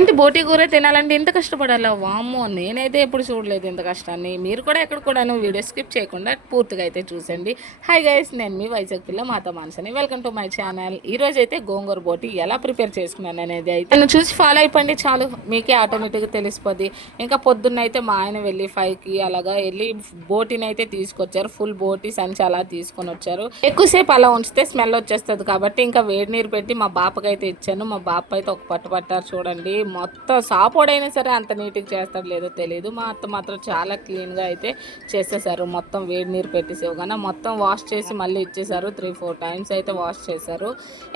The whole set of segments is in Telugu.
ఏంటి బోటి కూర తినాలంటే ఇంత కష్టపడాలా? వామ్మో! నేనైతే ఎప్పుడు చూడలేదు ఇంత కష్టాన్ని. మీరు కూడా ఎక్కడ కూడాను వీడియో స్కిప్ చేయకుండా పూర్తిగా అయితే చూసండి. హాయ్ గైస్, నేను మీ వైజాగ్ పిల్ల మాతో మనసని. Welcome to my channel. ఈరోజు అయితే గోంగూర బోటి ఎలా ప్రిపేర్ చేసుకున్నాను అనేది అయితే నన్ను చూసి ఫాలో అయిపోండి చాలు, మీకే ఆటోమేటిక్గా తెలిసిపోద్ది. ఇంకా పొద్దున్న అయితే మా ఆయన వెళ్ళి 5కి అలాగా వెళ్ళి బోటిని అయితే తీసుకొచ్చారు. ఫుల్ బోటి సంచి అలా తీసుకొని వచ్చారు. ఎక్కువసేపు అలా ఉంచితే స్మెల్ వచ్చేస్తుంది కాబట్టి ఇంకా వేడి నీరు పెట్టి మా బాపకైతే ఇచ్చాను. మా బాప అయితే ఒక పట్టు పట్టారు చూడండి. మొత్తం సాపోడైనా సరే అంత నీట్గా చేస్తాడు లేదో తెలియదు. మా అత్త మాత్రం చాలా క్లీన్గా అయితే చేసేసారు. మొత్తం వేడి నీరు పెట్టేసేవగానే మొత్తం వాష్ చేసి మళ్ళీ ఇచ్చేసారు. 3-4 టైమ్స్ అయితే వాష్ చేశారు.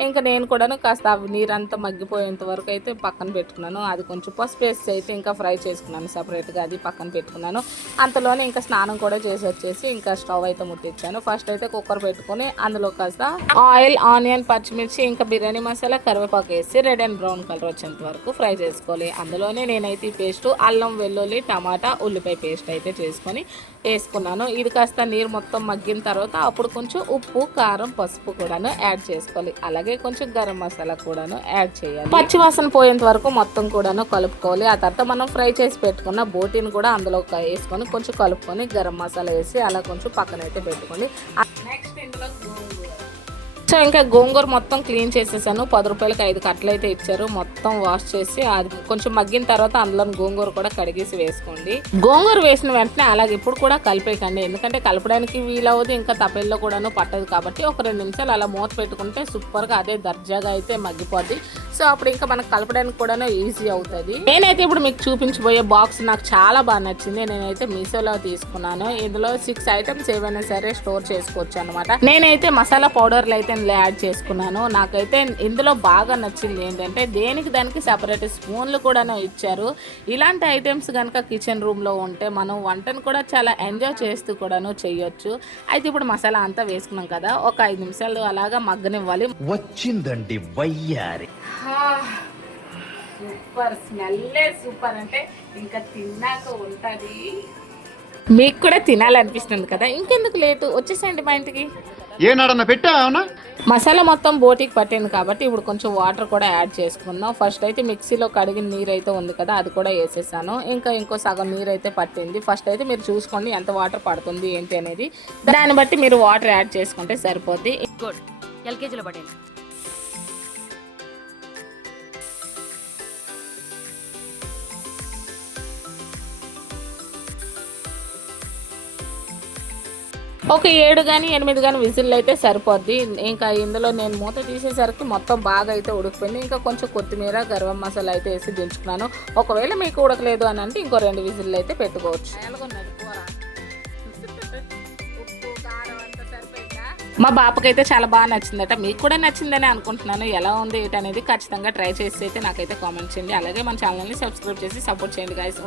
ఇంకా నేను కూడాను కాస్త నీరంతా మగ్గిపోయేంత వరకు అయితే పక్కన పెట్టుకున్నాను. అది కొంచెం పసుపు వేసి అయితే ఇంకా ఫ్రై చేసుకున్నాను సపరేట్గా, అది పక్కన పెట్టుకున్నాను. అంతలోనే ఇంకా స్నానం కూడా చేసి వచ్చేసి ఇంకా స్టవ్ అయితే ముట్టించాను. ఫస్ట్ అయితే కుక్కర్ పెట్టుకుని అందులో కాస్త ఆయిల్, ఆనియన్, పచ్చిమిర్చి ఇంకా బిర్యానీ మసాలా, కరివేపాకు వేసి రెడ్ అండ్ బ్రౌన్ కలర్ వచ్చేంత వరకు ఫ్రై చేసుకోవాలి. అందులోనే నేనైతే ఈ పేస్ట్ అల్లం వెల్లుల్లి టమాటా ఉల్లిపాయ పేస్ట్ అయితే చేసుకొని వేసుకున్నాను. ఇది కాస్త నీరు మొత్తం మగ్గిన తర్వాత అప్పుడు కొంచెం ఉప్పు, కారం, పసుపు కూడాను యాడ్ చేసుకోవాలి. అలాగే కొంచెం గరం మసాలా కూడాను యాడ్ చేయాలి. పచ్చి వాసన పోయేంత వరకు మొత్తం కూడాను కలుపుకోవాలి. ఆ తర్వాత మనం ఫ్రై చేసి పెట్టుకున్న బోటీని కూడా అందులో వేసుకొని కొంచెం కలుపుకొని గరం మసాలా వేసి అలా కొంచెం పక్కన అయితే పెట్టుకోండి. నెక్స్ట్ ఇందులో సో ఇంకా గోంగూర మొత్తం క్లీన్ చేసేసాను. 10 రూపాయలకి 5 కట్టలు అయితే ఇచ్చారు. మొత్తం వాష్ చేసి అది కొంచెం మగ్గిన తర్వాత అందులో గోంగూర కూడా కడిగేసి వేసుకోండి. గోంగూర వేసిన వెంటనే అలాగే ఇప్పుడు కూడా కలిపేయకండి, ఎందుకంటే కలపడానికి వీలవదు, ఇంకా తపెల్లో కూడాను పట్టదు. కాబట్టి ఒక 2 నిమిషాలు అలా మూత పెట్టుకుంటే సూపర్గా అదే దర్జాగా అయితే మగ్గిపోద్ది. సో అప్పుడు ఇంకా మనకు కలపడానికి కూడాను ఈజీ అవుతుంది. నేనైతే ఇప్పుడు మీకు చూపించబోయే బాక్స్ నాకు చాలా బాగా నచ్చింది. నేనైతే మీషోలో తీసుకున్నాను. ఇందులో 6 ఐటమ్స్ ఏవైనా సరే స్టోర్ చేసుకోవచ్చు అనమాట. నేనైతే మసాలా పౌడర్లు అయితే యాడ్ చేసుకున్నాను. నాకైతే ఇందులో బాగా నచ్చింది ఏంటంటే దేనికి దానికి సపరేట్ స్పూన్లు కూడా ఇచ్చారు. ఇలాంటి ఐటమ్స్ కనుక కిచెన్ రూమ్లో ఉంటే మనం వంటను కూడా చాలా ఎంజాయ్ చేస్తూ కూడాను చేయొచ్చు. అయితే ఇప్పుడు మసాలా అంతా వేసుకున్నాం కదా, ఒక 5 నిమిషాలు అలాగా మగ్గనివ్వాలి. వచ్చిందండి వయ్యారి. సూపర్ స్మెల్లే సూపర్, అంటే ఇంకా తిన్నాక ఉంటుంది. మీకు కూడా తినాలనిపిస్తుంది కదా, ఇంకెందుకు లేటు, వచ్చేసేయండి మా ఇంటికి. ఏనాడన్నా పెట్టావునా? మసాలా మొత్తం బోటికి పట్టింది కాబట్టి ఇప్పుడు కొంచెం వాటర్ కూడా యాడ్ చేసుకుందాం. ఫస్ట్ అయితే మిక్సీలో కడిగిన నీరు అయితే ఉంది కదా, అది కూడా వేసేసాను. ఇంకా ఇంకో సగం నీరు అయితే పట్టింది. ఫస్ట్ అయితే మీరు చూసుకోండి ఎంత వాటర్ పడుతుంది ఏంటి అనేది, దాన్ని బట్టి మీరు వాటర్ యాడ్ చేసుకుంటే సరిపోద్ది. గుడ్, ఎల్కేజీలో పట్టింది. ఒక 7 కానీ 8 కానీ విజిల్ అయితే సరిపోద్ది. ఇంకా ఇందులో నేను మూత తీసేసరికి మొత్తం బాగా అయితే ఉడికిపోయింది. ఇంకా కొంచెం కొత్తిమీర, గరం మసాలా అయితే వేసి దించుకున్నాను. ఒకవేళ మీకు ఉడకలేదు అని అంటే ఇంకో 2 విజిల్ అయితే పెట్టుకోవచ్చు. మా బాపకైతే చాలా బాగా నచ్చిందట. మీకు కూడా నచ్చిందని అనుకుంటున్నాను. ఎలా ఉంది ఏంటి అనేది ఖచ్చితంగా ట్రై చేసి అయితే నాకైతే కామెంట్ చేయండి. అలాగే మన ఛానల్ని సబ్స్క్రైబ్ చేసి సపోర్ట్ చేయండి గైస్.